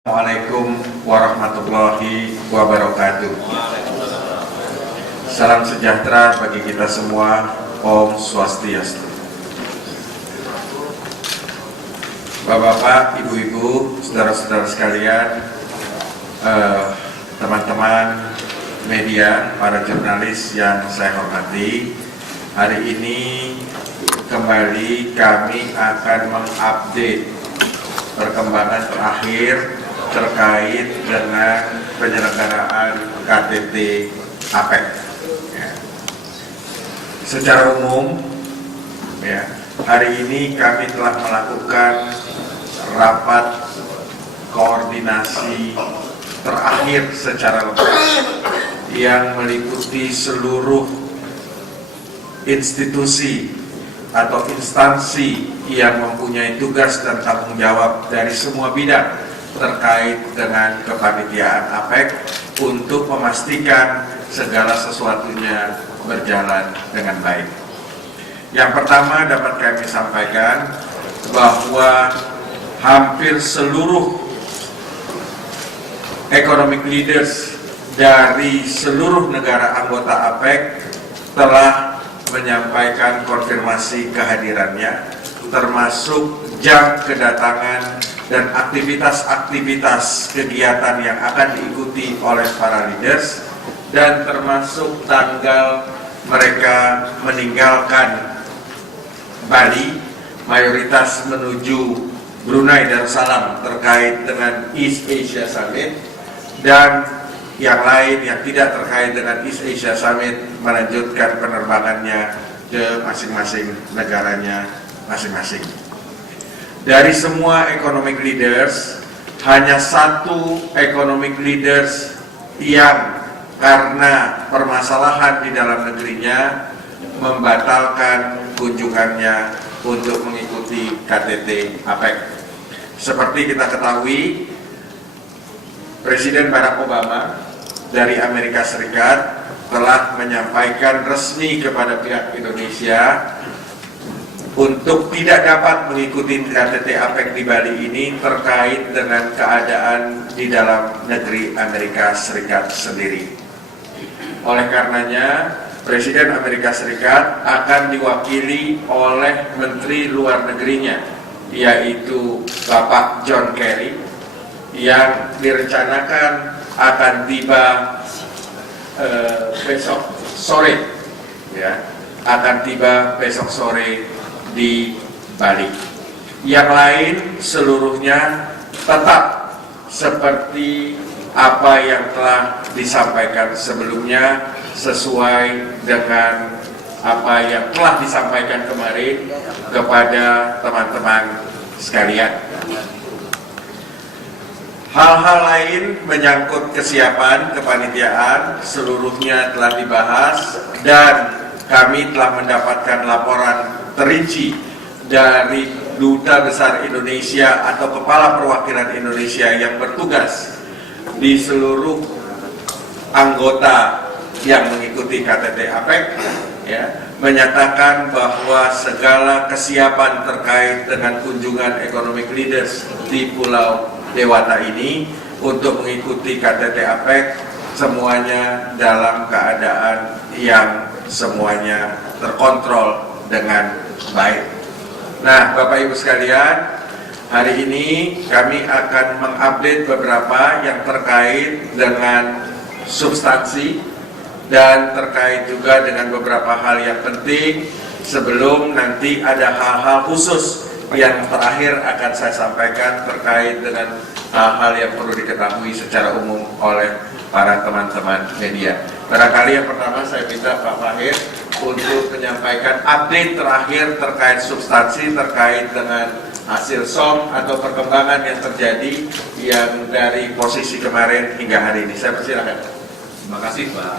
Assalamualaikum warahmatullahi wabarakatuh. Salam sejahtera bagi kita semua. Om Swastiastu. Bapak-bapak, ibu-ibu, saudara-saudara sekalian, teman-teman media, para jurnalis yang saya hormati, hari ini kembali kami akan mengupdate perkembangan terakhir terkait dengan penyelenggaraan KTT APEC. Ya. Secara umum, ya, hari ini kami telah melakukan rapat koordinasi terakhir secara lengkap yang meliputi seluruh institusi atau instansi yang mempunyai tugas dan tanggung jawab dari semua bidang terkait dengan kepanitiaan APEC untuk memastikan segala sesuatunya berjalan dengan baik. Yang pertama dapat kami sampaikan bahwa hampir seluruh economic leaders dari seluruh negara anggota APEC telah menyampaikan konfirmasi kehadirannya, termasuk jam kedatangan dan aktivitas-aktivitas kegiatan yang akan diikuti oleh para leaders, dan termasuk tanggal mereka meninggalkan Bali, mayoritas menuju Brunei Darussalam terkait dengan East Asia Summit, dan yang lain yang tidak terkait dengan East Asia Summit melanjutkan penerbangannya ke masing-masing negaranya masing-masing. Dari semua economic leaders, hanya satu economic leaders yang karena permasalahan di dalam negerinya membatalkan kunjungannya untuk mengikuti KTT APEC. Seperti kita ketahui, Presiden Barack Obama dari Amerika Serikat telah menyampaikan resmi kepada pihak Indonesia untuk tidak dapat mengikuti KTT APEC di Bali ini terkait dengan keadaan di dalam negeri Amerika Serikat sendiri. Oleh karenanya, Presiden Amerika Serikat akan diwakili oleh Menteri Luar Negerinya, yaitu Bapak John Kerry, yang direncanakan akan tiba besok sore, ya, akan tiba besok sore di Bali. Yang lain seluruhnya tetap seperti apa yang telah disampaikan sebelumnya, sesuai dengan apa yang telah disampaikan kemarin kepada teman-teman sekalian. Hal-hal lain menyangkut kesiapan kepanitiaan seluruhnya telah dibahas, dan kami telah mendapatkan laporan terinci dari Duta Besar Indonesia atau Kepala Perwakilan Indonesia yang bertugas di seluruh anggota yang mengikuti KTT APEC, ya, menyatakan bahwa segala kesiapan terkait dengan kunjungan economic leaders di Pulau Dewata ini untuk mengikuti KTT APEC semuanya dalam keadaan yang semuanya terkontrol dengan baik. Nah, Bapak Ibu sekalian, hari ini kami akan mengupdate beberapa yang terkait dengan substansi dan terkait juga dengan beberapa hal yang penting, sebelum nanti ada hal-hal khusus yang terakhir akan saya sampaikan terkait dengan hal-hal yang perlu diketahui secara umum oleh para teman-teman media. Barangkali yang pertama saya minta Pak Fahir untuk menyampaikan update terakhir terkait substansi terkait dengan hasil SOM atau perkembangan yang terjadi yang dari posisi kemarin hingga hari ini. Saya persilakan. Terima kasih Pak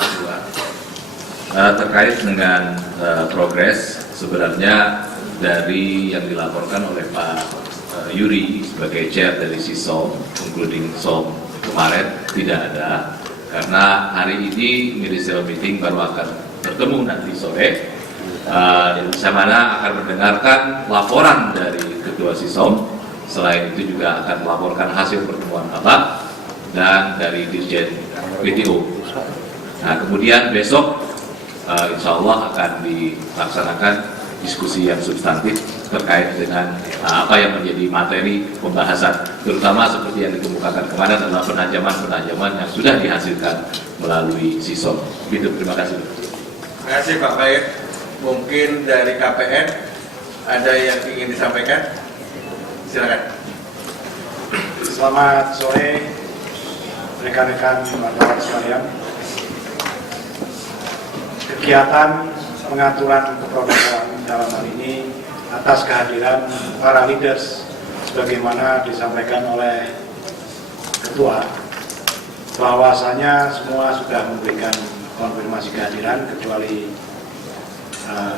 Ketua. Terkait dengan progres, sebenarnya dari yang dilaporkan oleh Pak Yuri sebagai chair dari SISOM, including SOM kemarin, tidak ada, karena hari ini ministerial meeting baru akan bertemu nanti sore, di mana akan mendengarkan laporan dari Ketua SISOM Selain itu juga akan melaporkan hasil pertemuan Bapak dan dari Dirjen WTO. Nah, kemudian besok insya Allah akan dilaksanakan diskusi yang substantif terkait dengan apa yang menjadi materi pembahasan, terutama seperti yang dikemukakan kemarin adalah penajaman-penajaman yang sudah dihasilkan melalui SISOM. Begitu, terima kasih. Terima kasih Pak Baik. Mungkin dari KPN ada yang ingin disampaikan? Silakan. Selamat sore rekan-rekan wartawan sekalian. Kegiatan pengaturan keprotokolan dalam hal ini atas kehadiran para leaders sebagaimana disampaikan oleh Ketua, bahwasanya semua sudah memberikan konfirmasi kehadiran kecuali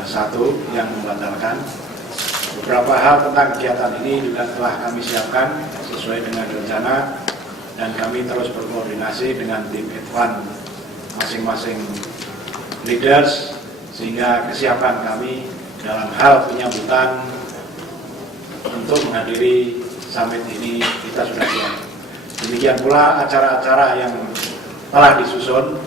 satu yang membatalkan. Beberapa hal tentang kegiatan ini juga telah kami siapkan sesuai dengan rencana dan kami terus berkoordinasi dengan tim advance masing-masing leaders sehingga kesiapan kami dalam hal penyambutan untuk menghadiri summit ini kita sudah siap. Demikian pula acara-acara yang telah disusun,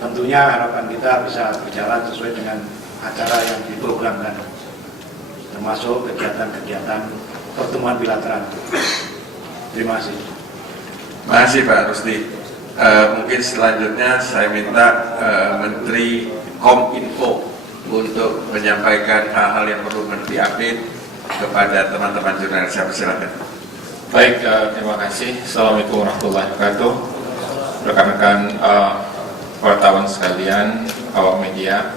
tentunya harapan kita bisa berjalan sesuai dengan acara yang diprogramkan, termasuk kegiatan-kegiatan pertemuan bilateral. Terima kasih. Terima kasih Pak Rusdi. Mungkin selanjutnya saya minta Menteri Kominfo untuk menyampaikan hal-hal yang perlu diupdate kepada teman-teman jurnalis. Silakan. Baik, terima kasih. Assalamualaikum warahmatullahi wabarakatuh. Rekan-rekan wartawan sekalian, awak media,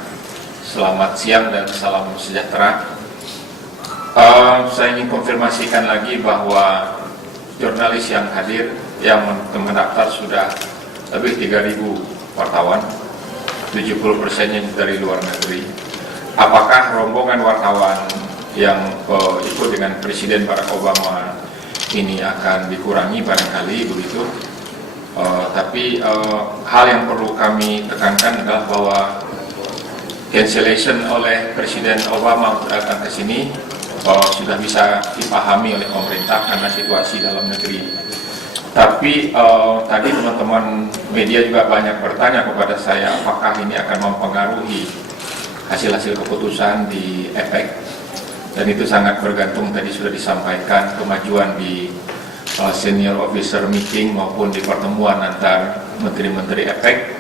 selamat siang dan salam sejahtera. Saya ingin konfirmasikan lagi bahwa jurnalis yang hadir, yang mendaftar sudah lebih 3.000 wartawan, 70%-nya dari luar negeri. Apakah rombongan wartawan yang ikut dengan Presiden Barack Obama ini akan dikurangi? Barangkali begitu. Tapi hal yang perlu kami tekankan adalah bahwa cancellation oleh Presiden Obama untuk datang ke sini sudah bisa dipahami oleh pemerintah karena situasi dalam negeri. Tapi tadi teman-teman media juga banyak bertanya kepada saya apakah ini akan mempengaruhi hasil-hasil keputusan di APEC, dan itu sangat bergantung, tadi sudah disampaikan, kemajuan di senior officer meeting maupun di pertemuan antar menteri-menteri APEC.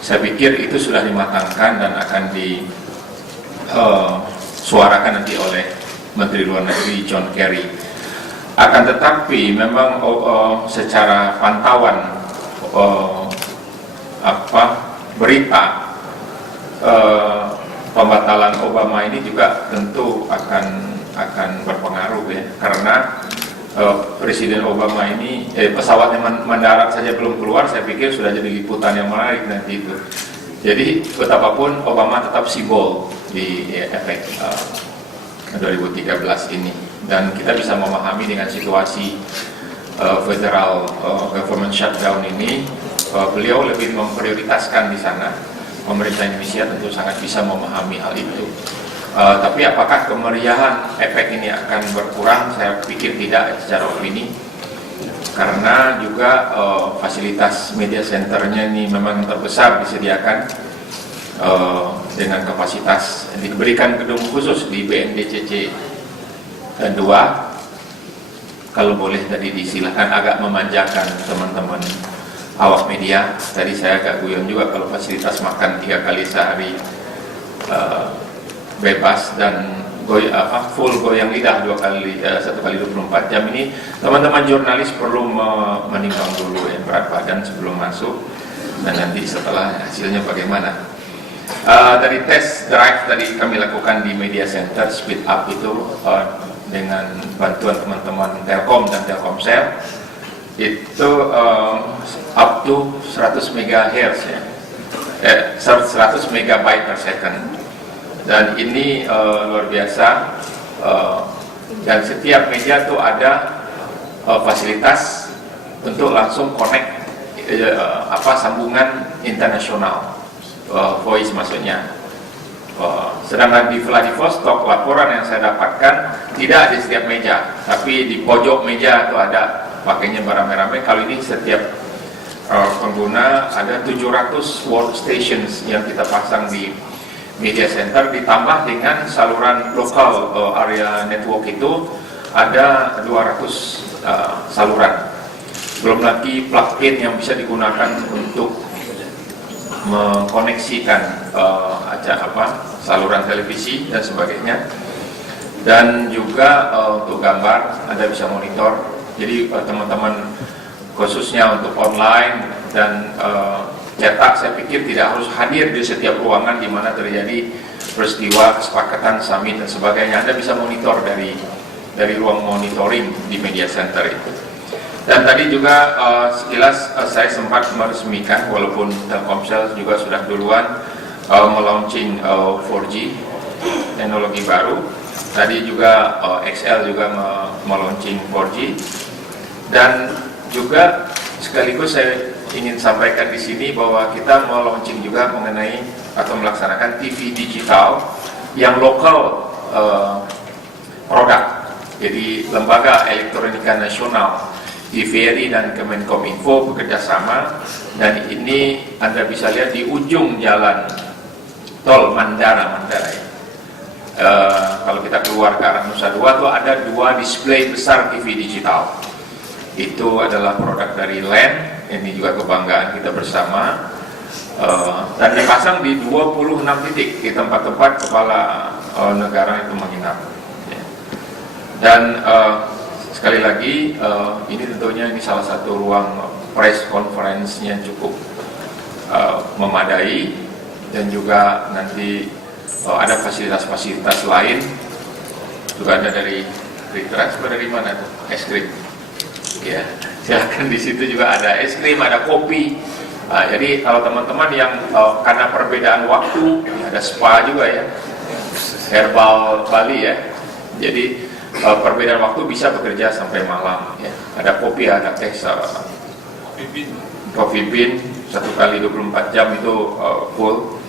Saya pikir itu sudah dimatangkan dan akan disuarakan nanti oleh Menteri Luar Negeri John Kerry. Akan tetapi memang secara pantauan berita pembatalan Obama ini juga tentu akan berpengaruh ya, karena Presiden Obama ini pesawatnya mendarat saja belum keluar, saya pikir sudah jadi liputan yang menarik nanti itu. Jadi betapapun Obama tetap simbol di APEC 2013 ini, dan kita bisa memahami dengan situasi federal government shutdown ini, beliau lebih memprioritaskan di sana. Pemerintah Indonesia tentu sangat bisa memahami hal itu. Tapi apakah kemeriahan APEC ini akan berkurang? Saya pikir tidak secara opini, karena juga fasilitas media centernya ini memang terbesar disediakan dengan kapasitas, diberikan gedung khusus di BNDCC 2. Kalau boleh tadi disilahkan agak memanjakan teman-teman awak media. Tadi saya agak guyon juga kalau fasilitas makan 3 kali sehari bebas dan full goyang lidah 1 kali 24 jam ini. Teman-teman jurnalis perlu menimbang dulu ya berat badan sebelum masuk, dan nanti setelah hasilnya bagaimana. Dari tes drive tadi kami lakukan di media center speed up itu dengan bantuan teman-teman Telkom dan Telkomsel, itu up to 100 MHz ya, 100 megabyte per second, dan ini luar biasa. Dan setiap media tuh ada fasilitas untuk langsung connect sambungan internasional, voice maksudnya. Sedangkan di Vladivostok laporan yang saya dapatkan tidak di setiap meja, tapi di pojok meja itu ada, pakainya beramai-ramai. Kali ini setiap pengguna ada 700 workstations yang kita pasang di media center, ditambah dengan saluran lokal area network itu ada 200 saluran. Belum lagi plug-in yang bisa digunakan untuk mengkoneksikan saluran televisi dan sebagainya. Dan juga untuk gambar Anda bisa monitor. Jadi teman-teman khususnya untuk online dan cetak, saya pikir tidak harus hadir di setiap ruangan di mana terjadi peristiwa kesepakatan summit dan sebagainya. Anda bisa monitor dari ruang monitoring di media center itu. Dan tadi juga sekilas saya sempat meresmikan, walaupun Telkomsel juga sudah duluan melaunching 4G, teknologi baru. Tadi juga XL juga melaunching 4G. Dan juga sekaligus saya ingin sampaikan di sini bahwa kita melaunching juga mengenai atau melaksanakan TV digital yang lokal produk. Jadi Lembaga Elektronika Nasional, TVRI dan Kemenkominfo bekerja sama, dan ini Anda bisa lihat di ujung jalan tol Mandara ya. Kalau kita keluar ke arah Nusa Dua tuh ada 2 display besar TV digital. Itu adalah produk dari LAN, ini juga kebanggaan kita bersama, dan dipasang di 26 titik di tempat-tempat kepala negara itu menginap. Dan sekali lagi ini tentunya ini salah satu ruang press conference-nya cukup memadai, dan juga nanti ada fasilitas-fasilitas lain juga ada dari transfer dari mana tuh, es krim ya, silakan. Di situ juga ada es krim, ada kopi. Jadi kalau teman-teman yang karena perbedaan waktu, ada spa juga ya, herbal Bali ya, jadi perbedaan waktu bisa bekerja sampai malam ya. Ada kopi, ada teh, coffee bean 1 kali 24 jam itu full,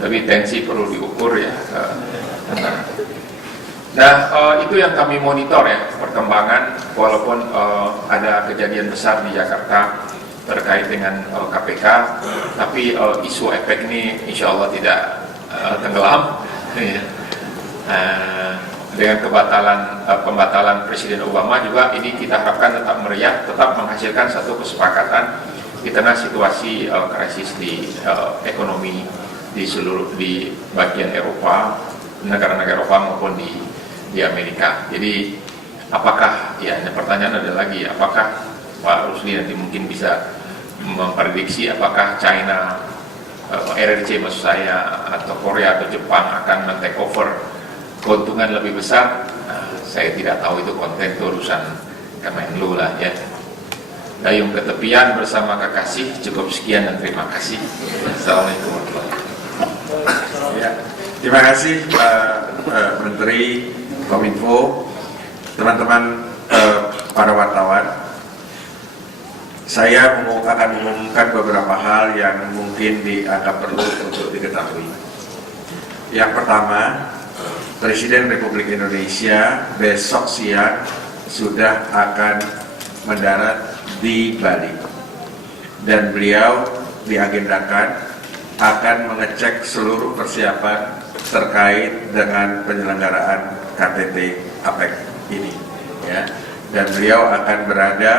tapi tensi perlu diukur ya. Nah itu yang kami monitor ya, perkembangan, walaupun ada kejadian besar di Jakarta terkait dengan KPK, tapi isu efek ini insya Allah tidak tenggelam ya. Dengan pembatalan Presiden Obama juga ini kita harapkan tetap meriah, tetap menghasilkan satu kesepakatan di tengah situasi krisis di ekonomi di bagian Eropa, negara-negara Eropa maupun di Amerika. Jadi apakah, ya pertanyaan ada lagi, apakah Pak Rusli nanti mungkin bisa memprediksi apakah China, RRC maksud saya, atau Korea atau Jepang akan men-take over keuntungan lebih besar? Saya tidak tahu, itu konten urusan Kemenlu lah ya. Dayung ketepian bersama kekasih. Cukup sekian dan terima kasih. Assalamualaikum warahmatullahi wabarakatuh. Ya, terima kasih Pak Menteri Kominfo, teman-teman para wartawan. Saya akan mengumumkan beberapa hal yang mungkin dianggap perlu untuk diketahui. Yang pertama, Presiden Republik Indonesia besok siang sudah akan mendarat di Bali, dan beliau diagendakan akan mengecek seluruh persiapan terkait dengan penyelenggaraan KTT APEC ini ya. Dan beliau akan berada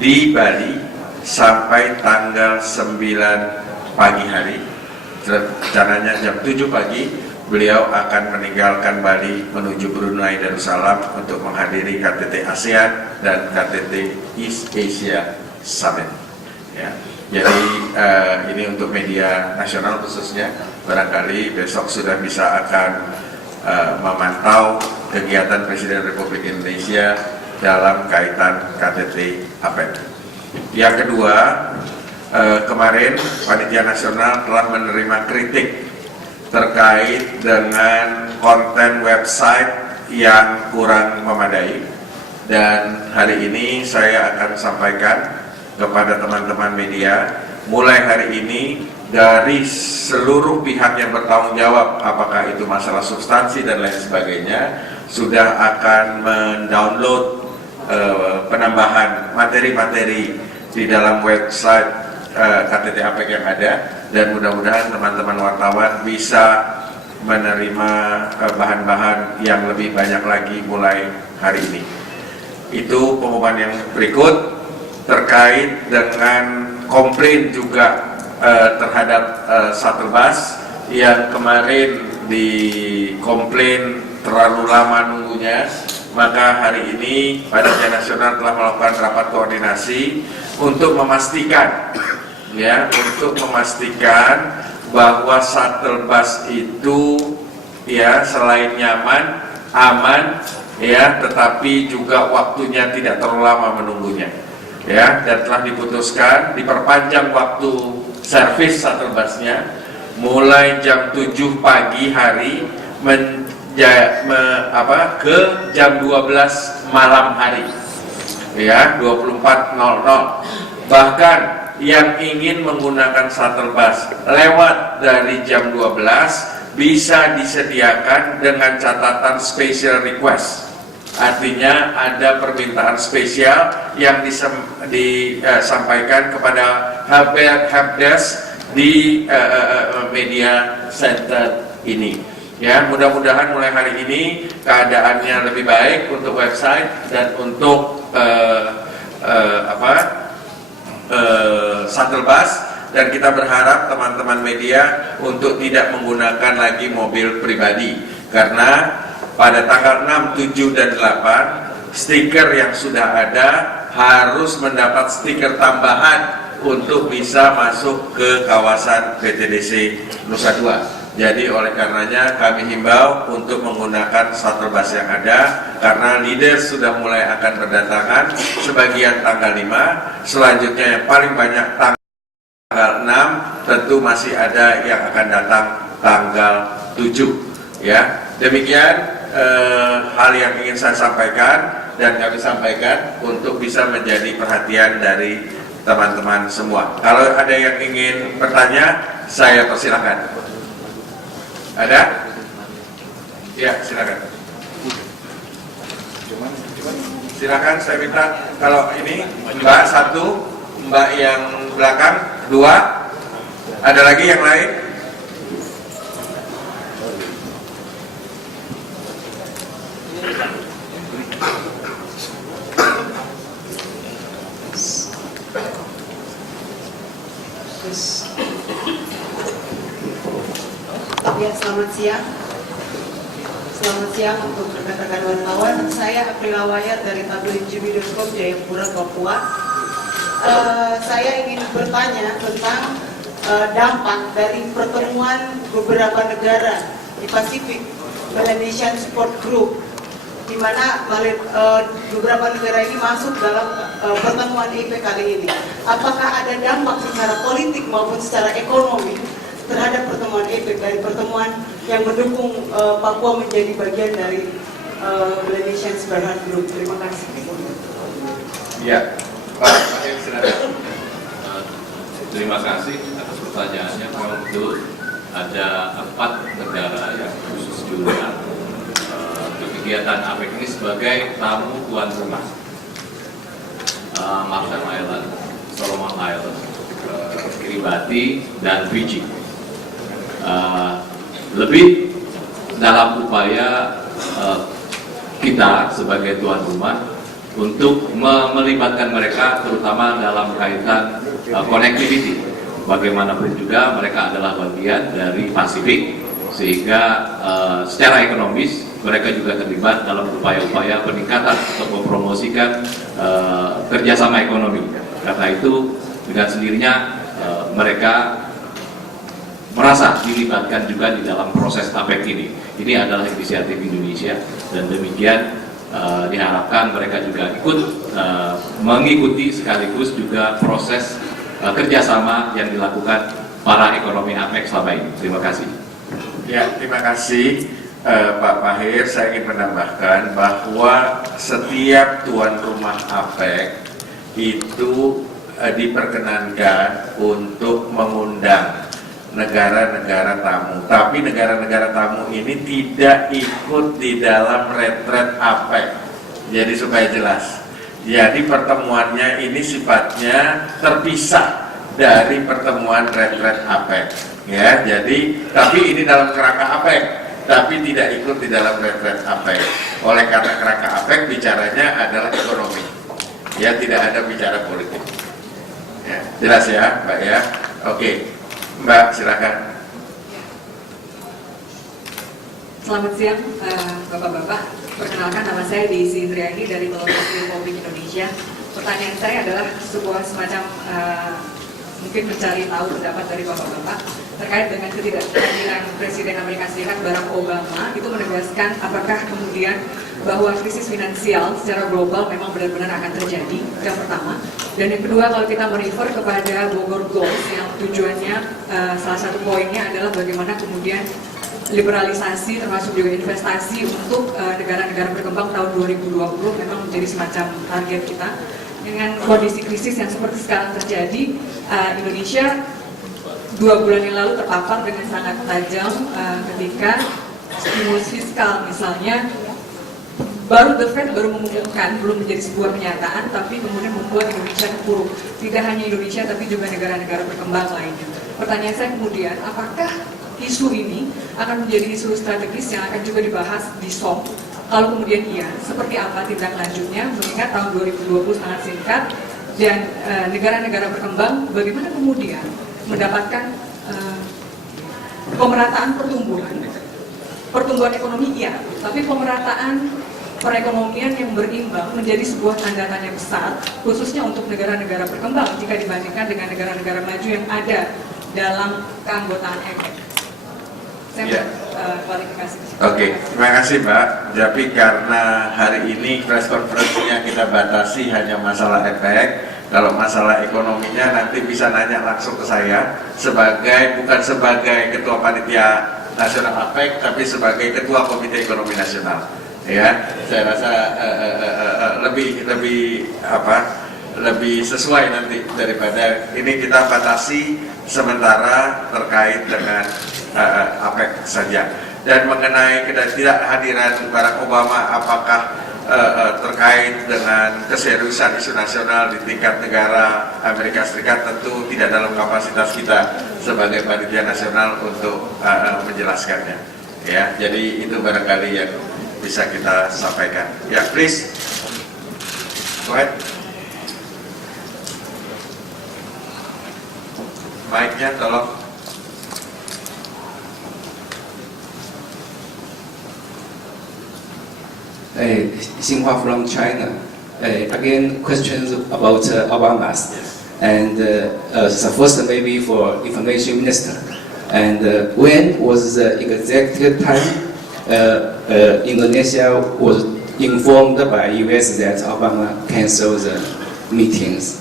di Bali sampai tanggal 9 pagi hari. Rencananya jam 7 pagi beliau akan meninggalkan Bali menuju Brunei Darussalam untuk menghadiri KTT ASEAN dan KTT East Asia Summit ya. Jadi ini untuk media nasional khususnya, barangkali besok sudah bisa akan memantau kegiatan Presiden Republik Indonesia dalam kaitan KTT APEC. Yang kedua, kemarin Panitia Nasional telah menerima kritik terkait dengan konten website yang kurang memadai, dan hari ini saya akan sampaikan kepada teman-teman media, mulai hari ini dari seluruh pihak yang bertanggung jawab, apakah itu masalah substansi dan lain sebagainya, sudah akan mendownload penambahan materi-materi di dalam website KTT APEC yang ada, dan mudah-mudahan teman-teman wartawan bisa menerima bahan-bahan yang lebih banyak lagi mulai hari ini. Itu pengumuman yang berikut terkait dengan komplain juga terhadap shuttle bus yang kemarin dikomplain terlalu lama nunggunya. Maka hari ini Panitia Nasional telah melakukan rapat koordinasi untuk memastikan bahwa shuttle bus itu selain nyaman, aman, tetapi juga waktunya tidak terlalu lama menunggunya, dan telah diputuskan diperpanjang waktu servis shuttle busnya mulai jam 7 pagi hari ke jam 12 malam hari, 24.00. Bahkan yang ingin menggunakan shuttle bus lewat dari jam 12 bisa disediakan dengan catatan special request. Artinya ada permintaan spesial yang disampaikan kepada helpdesk di media center ini. Mudah-mudahan mulai hari ini keadaannya lebih baik untuk website dan untuk shuttle bus, dan kita berharap teman-teman media untuk tidak menggunakan lagi mobil pribadi, karena pada tanggal 6, 7, dan 8 stiker yang sudah ada harus mendapat stiker tambahan untuk bisa masuk ke kawasan PTDC Nusa Dua. Jadi oleh karenanya kami himbau untuk menggunakan shuttle bus yang ada, karena leaders sudah mulai akan berdatangan, sebagian tanggal 5, selanjutnya yang paling banyak tanggal 6, tentu masih ada yang akan datang tanggal 7. Demikian hal yang ingin saya sampaikan dan kami sampaikan untuk bisa menjadi perhatian dari teman-teman semua. Kalau ada yang ingin bertanya, saya persilahkan. Ada? Ya, silakan. Silakan, saya minta kalau ini Mbak 1, Mbak yang belakang 2, ada lagi yang lain? Ya, selamat siang. Selamat siang untuk rekan-rekan wartawan. Saya Aprila Wayat dari tabloidjb.com Jayapura, Papua. Saya ingin bertanya tentang dampak dari pertemuan beberapa negara di Pasifik, Melanesian Support Group, di mana beberapa negara ini masuk dalam pertemuan IP kali ini. Apakah ada dampak secara politik maupun secara ekonomi terhadap pertemuan APEC, dari pertemuan yang mendukung Papua menjadi bagian dari Melanesian Support Group? Terima kasih. Ya, Pak Mahir, silakan. Terima kasih atas pertanyaannya. Memang betul ada 4 negara yang khusus diundang kegiatan APEC ini sebagai tamu tuan rumah. Marshall Island, Solomon Island, Kiribati, dan Fiji. Lebih dalam upaya kita sebagai tuan rumah untuk melibatkan mereka terutama dalam kaitan connectivity. Bagaimanapun juga mereka adalah bagian dari Pasifik, sehingga secara ekonomis mereka juga terlibat dalam upaya-upaya peningkatan untuk mempromosikan kerjasama ekonomi. Karena itu dengan sendirinya mereka merasa dilibatkan juga di dalam proses APEC ini. Ini adalah inisiatif Indonesia, dan demikian diharapkan mereka juga ikut mengikuti sekaligus juga proses kerjasama yang dilakukan para ekonomi APEC selama ini. Terima kasih. Ya, terima kasih Pak Mahir. Saya ingin menambahkan bahwa setiap tuan rumah APEC itu diperkenankan untuk mengundang negara-negara tamu. Tapi negara-negara tamu ini tidak ikut di dalam retret APEC. Jadi supaya jelas. Jadi pertemuannya ini sifatnya terpisah dari pertemuan retret APEC. Ya, jadi tapi ini dalam kerangka APEC, tapi tidak ikut di dalam retret APEC. Oleh karena kerangka APEC bicaranya adalah ekonomi. Ya, tidak ada bicara politik. Ya, jelas ya, Mbak ya. Oke. Mbak, silakan. Selamat siang, Bapak-Bapak. Perkenalkan, nama saya Desi Indriani dari Televisi Republik Indonesia. Pertanyaan saya adalah sebuah semacam mungkin mencari tahu pendapat dari Bapak-Bapak terkait dengan ketidakhadiran Presiden Amerika Serikat Barack Obama. Itu menegaskan apakah kemudian bahwa krisis finansial secara global memang benar-benar akan terjadi, yang pertama. Dan yang kedua, kalau kita merefer kepada Bogor Goals yang tujuannya salah satu poinnya adalah bagaimana kemudian liberalisasi termasuk juga investasi untuk negara-negara berkembang tahun 2020 memang menjadi semacam target kita. Dengan kondisi krisis yang seperti sekarang terjadi, Indonesia 2 bulan yang lalu terpapar dengan sangat tajam ketika stimulus fiskal misalnya baru The Fed baru mengumumkan, belum menjadi sebuah kenyataan, tapi kemudian membuat Indonesia terpuruk. Tidak hanya Indonesia, tapi juga negara-negara berkembang lainnya. Pertanyaan saya kemudian, apakah isu ini akan menjadi isu strategis yang akan juga dibahas di SOM? Kalau kemudian iya, seperti apa tindak lanjutnya? Mengingat tahun 2020 sangat singkat, dan negara-negara berkembang bagaimana kemudian mendapatkan pemerataan pertumbuhan ekonomi iya, tapi pemerataan perekonomian yang berimbang menjadi sebuah tanda tanya besar, khususnya untuk negara-negara berkembang jika dibandingkan dengan negara-negara maju yang ada dalam keanggotaan APEC. Saya klarifikasi. Oke, terima kasih Mbak. Tapi karena hari ini press conference-nya kita batasi hanya masalah APEC, kalau masalah ekonominya nanti bisa nanya langsung ke saya bukan sebagai Ketua Panitia Nasional APEC, tapi sebagai Ketua Komite Ekonomi Nasional. Ya, saya rasa lebih sesuai nanti daripada ini kita batasi sementara terkait dengan APEC saja. Dan mengenai ketidakhadiran Barack Obama, apakah terkait dengan keseriusan isu nasional di tingkat negara Amerika Serikat, tentu tidak dalam kapasitas kita sebagai panitia nasional untuk menjelaskannya. Ya, jadi itu barangkali yang bisa kita sampaikan. Ya, please. Go ahead. Mic-nya tolong. Xinhua from China. Again, questions about Obama's. And the first maybe for Information Minister. And when was the exact time Indonesia was informed by US that Obama canceled the meetings?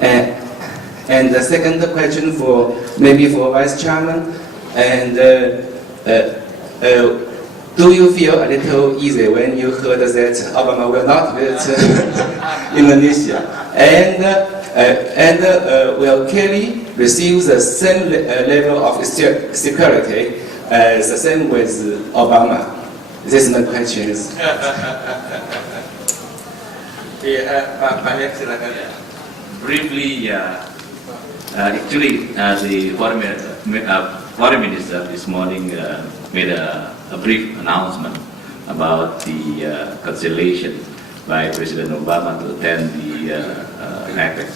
And the second question for maybe for Vice Chairman, and do you feel a little easy when you heard that Obama will not visit Indonesia? And will Kelly receive the same level of security as the same with Obama? This is my question. Pak Yak, silakan. Briefly, actually, the foreign minister this morning made a brief announcement about the cancellation by President Obama to attend the APEC.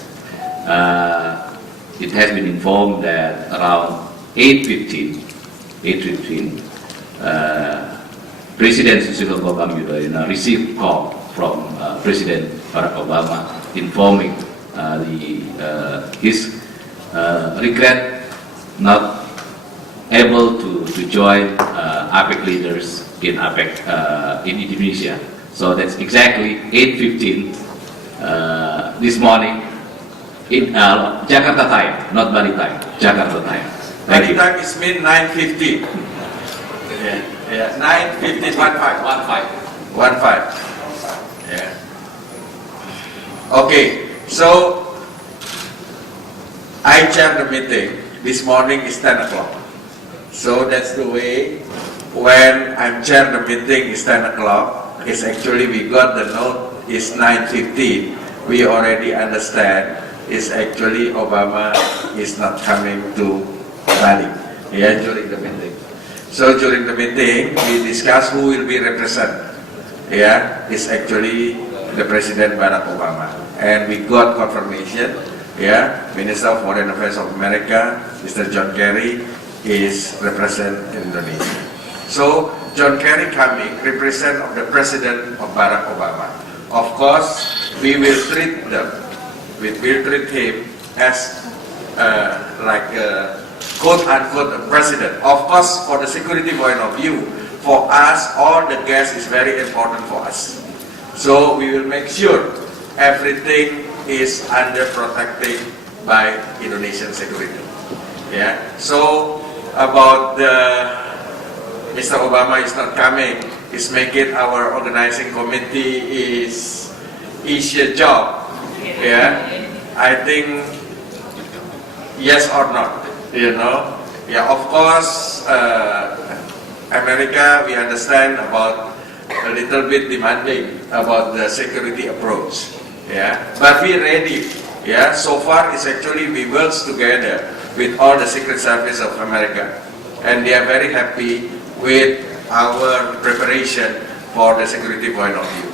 It has been informed that around 8:15, President Susilo Bambang Yudhoyono received call from President Barack Obama informing his regret not able to join APEC leaders in APEC in Indonesia. So that's exactly 8:15 this morning in Jakarta time, not Bali time, Jakarta time. Bali time is mean 9:50. Yeah, 9:50, 15. Yeah. Okay, so I chair the meeting this morning is 10 o'clock. So that's the way. When I'm chair the meeting is 10 o'clock. It's actually we got the note is 9:15. We already understand is actually Obama is not coming to Bali. Yeah, during the meeting. So during the meeting we discuss who will be represented. Yeah, is actually the President Barack Obama, and we got confirmation. Yeah, Minister of Foreign Affairs of America, Mr. John Kerry, is represent Indonesia. So John Kerry coming represent of the President of Barack Obama. Of course, we will treat them. We will treat him as like a quote-unquote president. Of course, for the security point of view, for us, all the guests is very important for us. So we will make sure everything is under protected by Indonesian security. Yeah. So about the Mr. Obama is not coming, is make it our organizing committee is easier job. Yeah. I think yes or not. You know. Yeah. Of course, America we understand about a little bit demanding about the security approach. Yeah, but we ready. Yeah, so far it's actually we work together with all the Secret Service of America, and they are very happy with our preparation for the security point of view.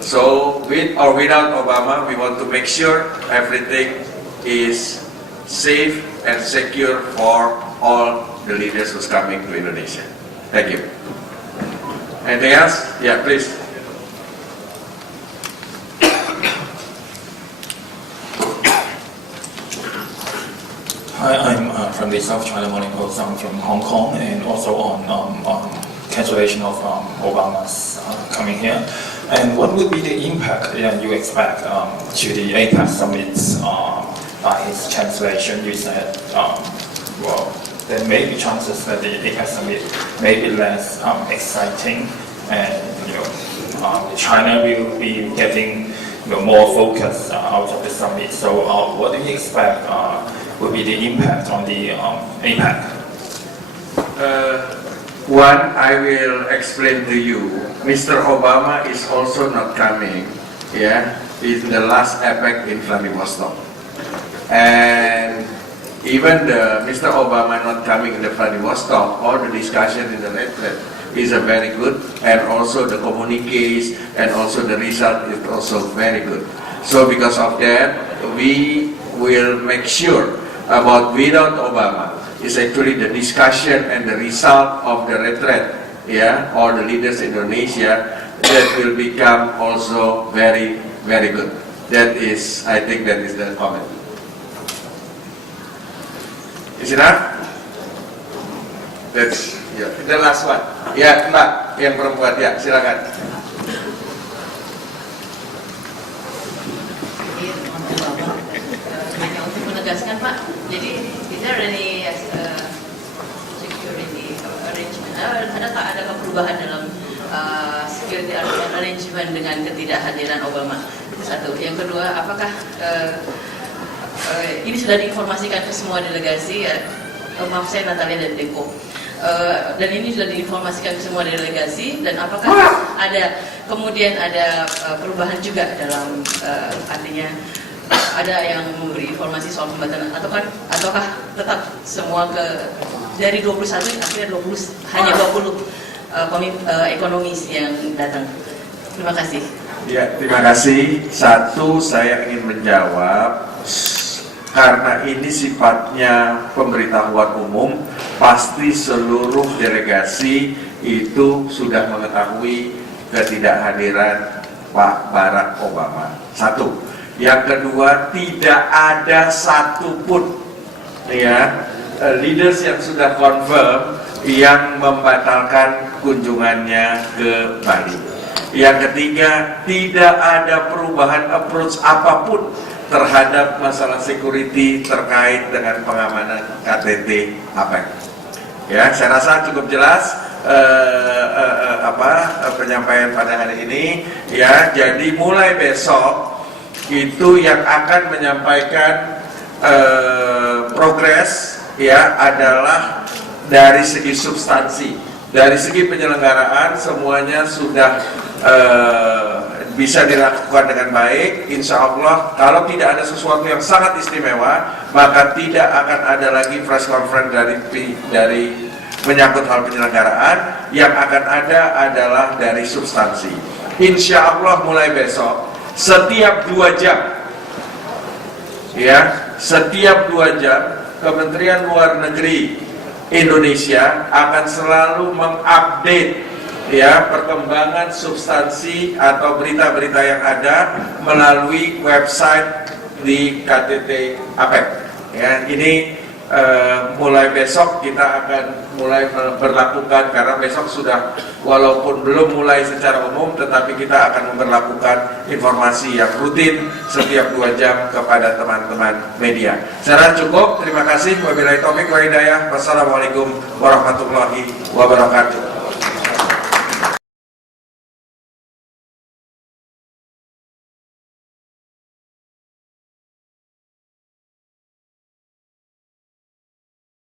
So with or without Obama, we want to make sure everything is safe and secure for all the leaders who's coming to Indonesia. Thank you. Anything else? Yeah, please. Hi, I'm from the South China Morning Post. I'm from Hong Kong, and also on cancellation of Obama's coming here. And what would be the impact you expect to the APEC summit by his cancellation? You said, well, there may be chances that the APEC summit may be less exciting, and China will be getting more focus out of the summit. So, what do you expect will be the impact on the APEC? One, I will explain to you. Mr. Obama is also not coming. Yeah, in the last APEC in Vladivostok, and even the Mr. Obama not coming in the Vladivostok, all the discussion in the retreat is a very good, and also the communiques and also the result is also very good. So because of that, we will make sure about without Obama is actually the discussion and the result of the retreat, yeah, or the leaders in Indonesia, that will become also very, very good. That is, I think that is the comment. Is enough? That's yeah, the last one. Ya, Mbak, yang perempuan, ya, silakan. Hanya untuk menegaskan, Pak, jadi is there any security arrangement? Adakah perubahan dalam security arrangement dengan ketidakhadiran Obama? Itu satu. Yang kedua, apakah ini sudah diinformasikan ke semua delegasi? Maaf, saya Natalia dari Depok. Dan ini sudah diinformasikan ke semua delegasi, dan apakah kemudian ada perubahan juga dalam artinya ada yang memberi informasi soal pembatalan, ataukah tetap semua dari 21 akhirnya 20 hanya 20 ekonomis yang datang. Terima kasih. Ya, terima kasih. Satu, saya ingin menjawab karena ini sifatnya pemberitahuan umum, pasti seluruh delegasi itu sudah mengetahui ketidakhadiran Pak Barack Obama. Satu. Yang kedua, tidak ada satupun ya leaders yang sudah confirm yang membatalkan kunjungannya ke Bali. Yang ketiga, tidak ada perubahan approach apapun terhadap masalah security terkait dengan pengamanan KTT APEC. Ya, saya rasa cukup jelas penyampaian pada hari ini. Ya, jadi mulai besok itu yang akan menyampaikan progres ya adalah dari segi substansi, dari segi penyelenggaraan semuanya sudah bisa dilakukan dengan baik. Insya Allah kalau tidak ada sesuatu yang sangat istimewa, maka tidak akan ada lagi press conference dari menyangkut hal penyelenggaraan. Yang akan ada adalah dari substansi. Insya Allah mulai besok setiap 2 jam, ya, setiap 2 jam Kementerian Luar Negeri Indonesia akan selalu mengupdate, ya, perkembangan substansi atau berita-berita yang ada melalui website di KTT APEC. Ya, ini mulai besok kita akan mulai memberlakukan, karena besok sudah walaupun belum mulai secara umum, tetapi kita akan memberlakukan informasi yang rutin setiap 2 jam kepada teman-teman media. Saya cukup, terima kasih. Wabillahi taufiq wa hidayah. Wassalamualaikum warahmatullahi wabarakatuh.